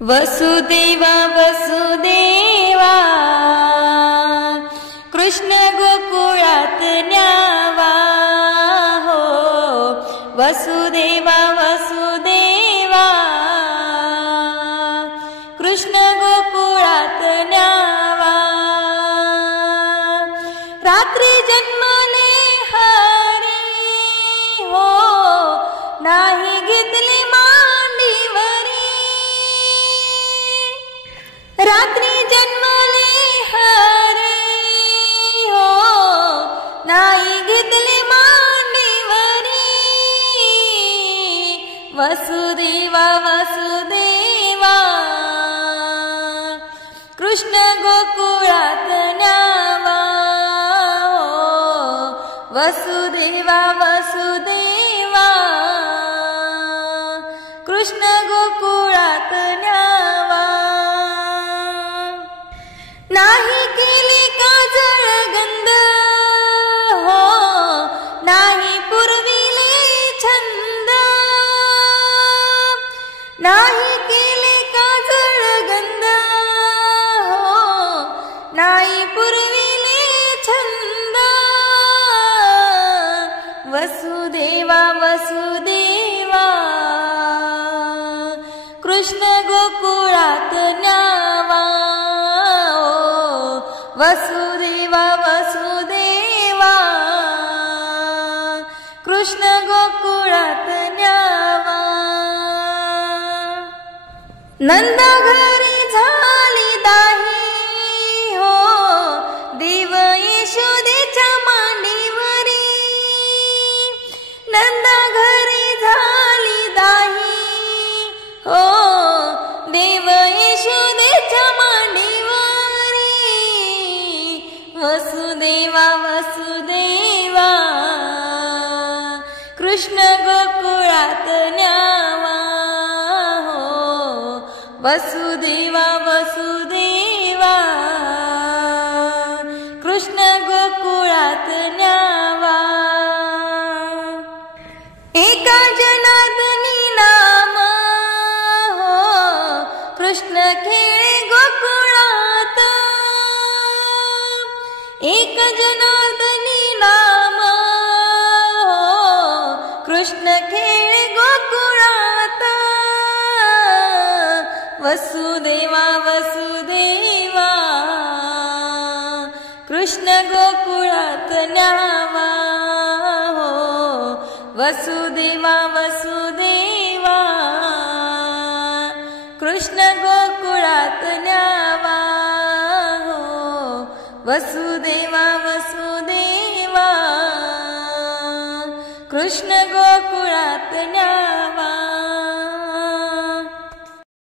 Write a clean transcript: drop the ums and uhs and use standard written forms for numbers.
वसुदेवा वसुदेवा कृष्ण गोकुळात न्यावा हो। वसुदेवा वसुदेवा कृष्ण गोकुळात न्यावा। रात्री जन्मले हरी हो, नाही घेतले मांडीवरी। रात्री जन्मले हरी हो, नाही घेतले मांडीवरी। वसुदेवा वसुदेवा कृष्ण गोकुळात न्यावा हो। वसुदेवा वसुदेवा कृष्ण गोकुळात न्यावा। नाही केली काजळ गंध हो, नाही पुरविले छंद। नाही केले काजळ गंध हो, नाही पुरविले छंद। वसुदेवा वसुदेवा कृष्ण गोकुळात न्यावा हो। वसुदेवा वसुदेवा कृष्ण गोकुळात न्यावा। नंदा घरी झाली दाही हो, देव यशोदेच्या मांडीवरी। नंदा घरी झाली दाही हो, देव यशोदेच्या मांडीवरी। वसुदेवा वसुदेवा कृष्ण गोकुळात न्यावा हो। वसुदेवा वसुदेवा कृष्ण गोकुळात न्यावा। एका जनार्दनी नाम हो, कृष्ण खेळे गोकुळात। एक जनार्दनी नाम हो, कृष्ण खेळे गोकुळात। वसुदेवा वसुदेवा कृष्ण गोकुळात न्यावा हो। वसुदेवा वसुदेवा कृष्ण गोकुळात न्यावा हो। वसुदेवा वसुदेवा कृष्ण गोकुळात न्यावा।